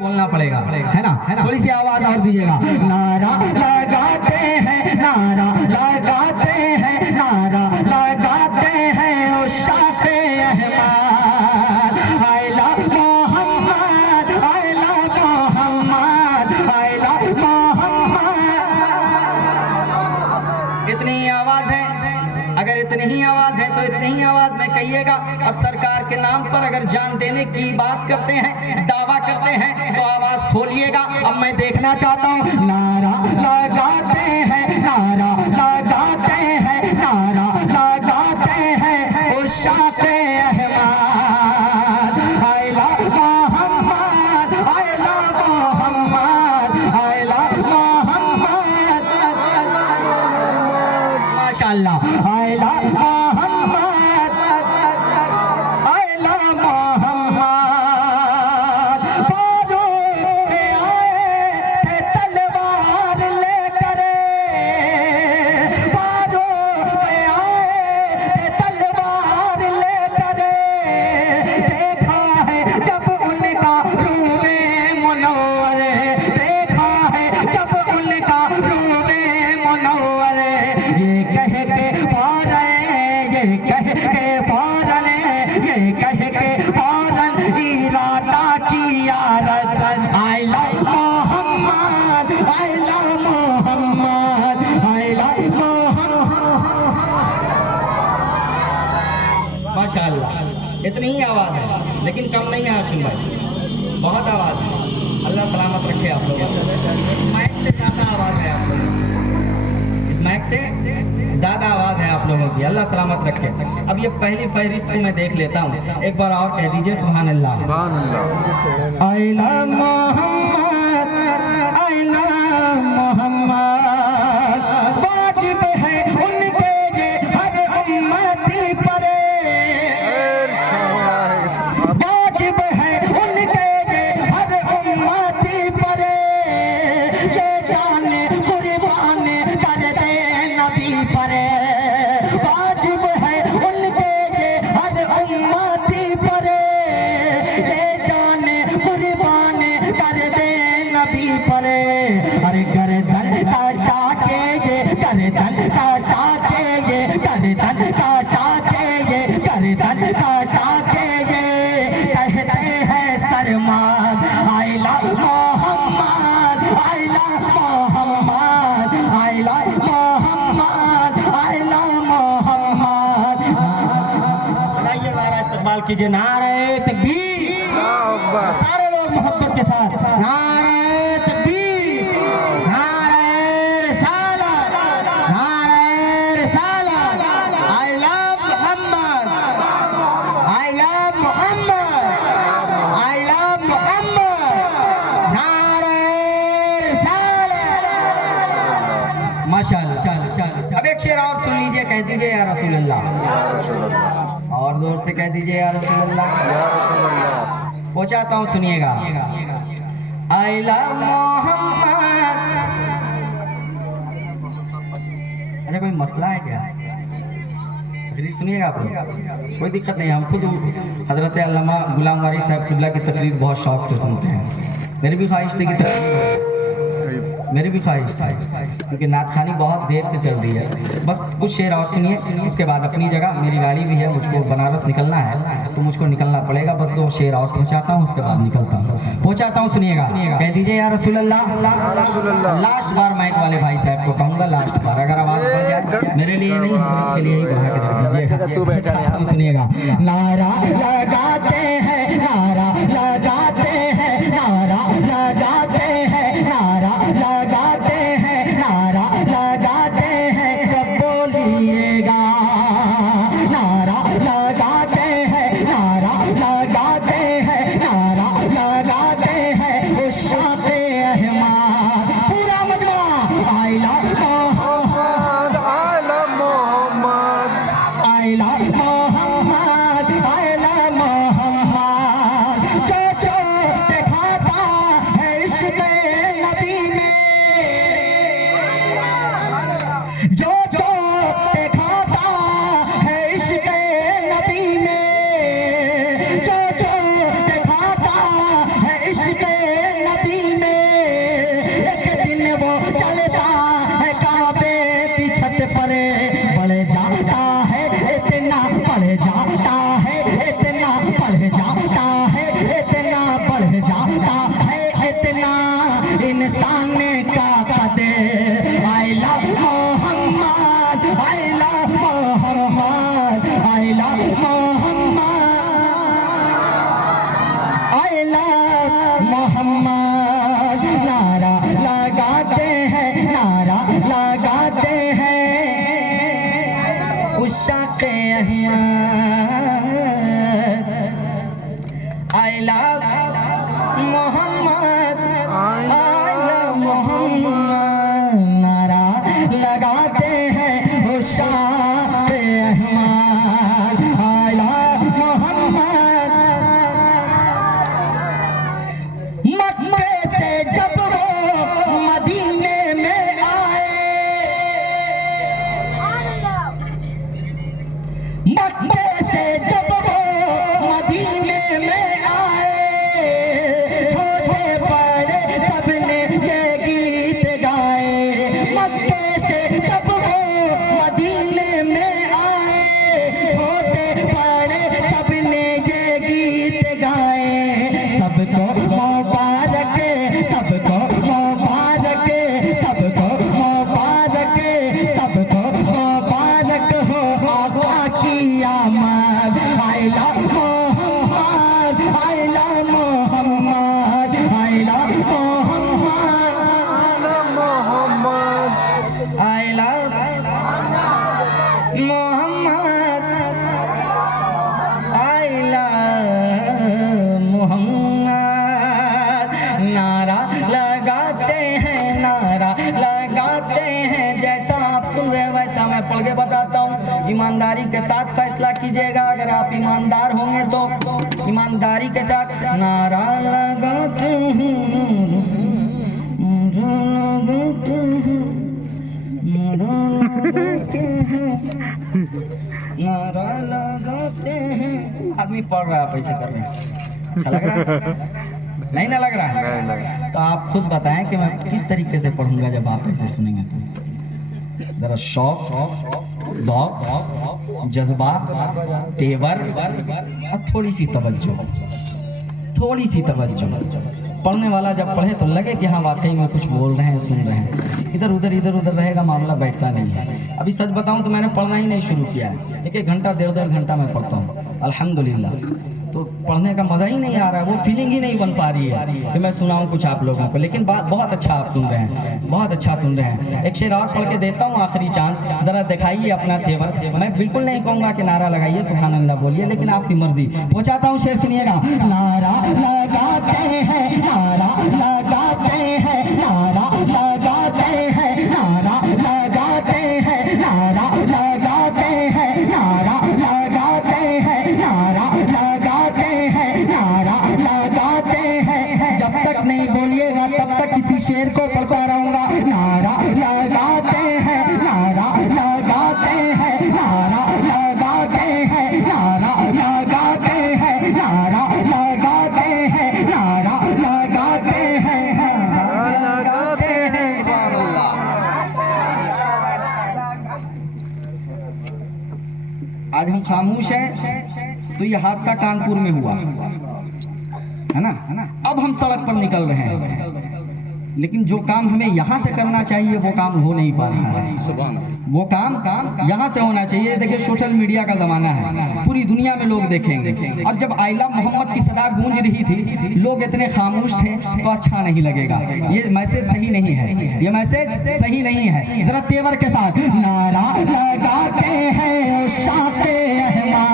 बोलना पड़ेगा, है ना? थोड़ी सी आवाज और दीजिएगा। नारा लगाते हैं, नारा लगाते हैं, नारा लगाते हैं ओ शाफ़े Ahmad, I love Mohammad, I love Mohammad, I love Mohammad. इतनी ही आवाज है, अगर इतनी ही आवाज है तो इतनी ही आवाज में कहिएगा। और सरकार के नाम पर अगर जान देने की बात करते हैं, दावा करते हैं, तो आवाज खोलिएगा। अब मैं देखना चाहता हूँ। नारा लगाते हैं, नारा लगाते हैं, नारा लगाते हैं ओ शाफ़े Ahmad, I love Mohammad, I love Mohammad, I love Mohammad, माशाअल्लाह, I love Mohammad, I love Mohammad. Farooq आए थे तलवार लेकर, फारूक आए थे तलवार लेकर, देखा है जब उनका रूए मुनव्वर, देखा है जब उनका रूए मुनव्वर, ये कह के फौरन, ये कह के फौरन, ये कह के फौरन इरादा किया रद्द, I love Mohammad, I love Mohammad, I love Mohammad. माशाअल्लाह, इतनी ही आवाज है, लेकिन कम नहीं है हाशिम भाई, बहुत आवाज है। अल्लाह सलामत रखे आप लोग। इस माइक से ज्यादा आवाज है आप लोगों, इस माइक से ज्यादा आवाज है आप लोगों की। अल्लाह सलामत रखे। अब ये पहली फहरिस्त मैं देख लेता हूँ, एक बार और कह दीजिए सुभान अल्लाह। सुभान अल्लाह। I love Mohammad, I love Mohammad, वाजिब है उनके ये हर उम्मती पर, वाजिब है उनके ये हर उम्मती पर, ये जाने कुर्बान कर दे नबी पर, वाजिब है उनके ये हर उम्मती पर, ये जाने कुर्बान कर दे नबी पर। अरे गर्दन काटा के ये, गर्दन काटा के ये, गर्दन काटा के ये, गर्दन काटा के ये, कहते हैं Sarmad, I love Mohammad, I love Mohammad, I love Mohammad, I love Mohammad. बताइए नारा इस्तेमाल कीजिए, नारे तकबीर, सारे लोग मोहब्बत के साथ, नारे तकबीर, नारे रिसालत, नारे रिसालत, I love Mohammad, I love Mohammad, I love Muhammad, नारे रिसालत। माशाअल्लाह। अब एक शेर और सुन लीजिए, कह दीजिए या रसूल अल्लाह, और जोर से कह दीजिए या रसूल अल्लाह, या रसूल अल्लाह। पहुंचाता हूँ, सुनिएगा। I love Muhammad. अच्छा कोई मसला है क्या? तकरीर सुनिएगा आप लोग, कोई दिक्कत नहीं। हम खुद हजरत अल्लामा गुलाम वारी साहब किबला की तकरीर बहुत शौक से सुनते हैं। मेरी भी ख्वाहिश थी कि मेरी भी ख्वाहिश था, क्योंकि नात खानी बहुत देर से चल रही है। बस कुछ शेर और सुनिए, इसके बाद अपनी जगह, मेरी गाड़ी भी है, मुझको बनारस निकलना है तो मुझको निकलना पड़ेगा। बस 2 शेर और पहुंचाता हूँ, उसके बाद निकलता हूँ। पहुंचाता हूँ, सुनिएगा। कह दीजिए या रसूल अल्लाह, रसूल अल्लाह। लास्ट बार माइक वाले भाई साहब को कहूँगा, लास्ट बार अगर आवाज बढ़ जाए, मेरे लिए नहीं, आपके लिए ही बढ़ा के दे दीजिए। तू बैठा है, सुनिएगा। नारा लगाते हैं, नारा लगाते हैं, नारा लगाते हैं, नारा लगाते हैं, नारा लगाते हैं, कब बोलिएगा। नारा लगाते हैं, नारा लगाते हैं, नारा लगाते हैं उस शाफ़े अहमद। पूरा मजमा I love Mohammad, I love Mohammad, I love Mohammad, I love Mohammad. जो जाता है इतना इंसान का कदर। I love Mohammad, I love Mohammad, I love Mohammad, I love Mohammad. नारा लगाते हैं, नारा लगाते हैं उशाक़ Ahmad. I love Mohammad, I love Mohammad. नारा लगाते हैं उशाक़ अहमद। I love Mohammad. मक्के से जब वो मदीने में आए, मक्के से जब वो मदीने में आए, छोटे बड़े सबने ये गीत गाए। मक्के से जब वो मदीने में आए, छोटे बड़े सबने ये गीत गाए। सबको मुबारक, सबको मुबारक, सबको मुबारक, सबको मुबारक हो आका की आमद। I love Mohammad, I love Mohammad, I love Muhammad, Muhammad I love Mohammad, I love Mohammad. नारा लगाते हैं, नारा लगाते हैं। जैसा आप सुन रहे हैं वैसा मैं पढ़ के बताता हूँ। ईमानदारी के साथ फैसला कीजिएगा। अगर आप ईमानदार होंगे तो ईमानदारी के साथ नारा लगाते हैं, नारा लगाते हैं, नारा लगाते हैं, नारा लगाते हैं। आदमी पढ़ रहा है, आप ऐसे कर रहे हैं, अच्छा लग रहा है? नहीं ना लग रहा है? नहीं लगा। तो आप खुद बताएं कि मैं किस तरीके से पढ़ूंगा जब आप ऐसे सुनेंगे तो। जरा शौक, ज़ौक़, जज्बा, तेवर और थोड़ी सी तवज्जो, थोड़ी सी तवज्जो। पढ़ने वाला जब पढ़े तो लगे कि हाँ वाकई में कुछ बोल रहे हैं, सुन रहे हैं। इधर उधर रहेगा, मामला बैठता नहीं है। अभी सच बताऊं तो मैंने पढ़ना ही नहीं शुरू किया है। एक घंटा 1.5 घंटा मैं पढ़ता हूँ अल्हम्दुलिल्लाह। तो पढ़ने का मज़ा ही नहीं आ रहा है, वो फीलिंग ही नहीं बन पा रही है कि मैं सुनाऊं कुछ आप लोगों को। लेकिन बात बहुत अच्छा आप सुन रहे हैं, बहुत अच्छा सुन रहे हैं। एक शेर और पढ़ के देता हूँ, आखिरी चांस। ज़रा दिखाइए अपना तेवर। मैं बिल्कुल नहीं कहूँगा कि नारा लगाइए, सुभान अल्लाह बोलिए, लेकिन आपकी मर्जी। पहुँचाता हूँ, शेर सुनिएगा। नारा लगाते हैं, नारा लगाते हैं, नारा लगाते हैं, नारा लगाते हैं, नारा लगाते हैं, नारा लगाते हैं, नारा लगाते हैं, नारा लगाते हैं। जब तक नहीं बोलिएगा तब तक किसी शेर को पढ़ता रहूंगा। नारा लगाते हैं, नारा लगाते हैं, नारा लगाते हैं, नारा लगाते हैं, नारा लगाते हैं, नारा लगाते हैं, नारा लगाते हैं। आज हम खामोश हैं तो ये हादसा कानपुर में हुआ है ना। अब हम सड़क पर निकल रहे हैं, लेकिन जो काम हमें यहाँ से करना चाहिए वो काम हो नहीं पा रहा है। वो काम यहाँ से होना चाहिए। देखिए सोशल मीडिया का ज़माना है, पूरी दुनिया में लोग देखेंगे। अब जब आई लव मोहम्मद की सदा गूंज रही थी, लोग इतने खामोश थे तो अच्छा नहीं लगेगा। ये मैसेज सही नहीं है, ये मैसेज सही नहीं है। जरा तेवर के साथ नारा लगाते हैं उशाक़ अहमद।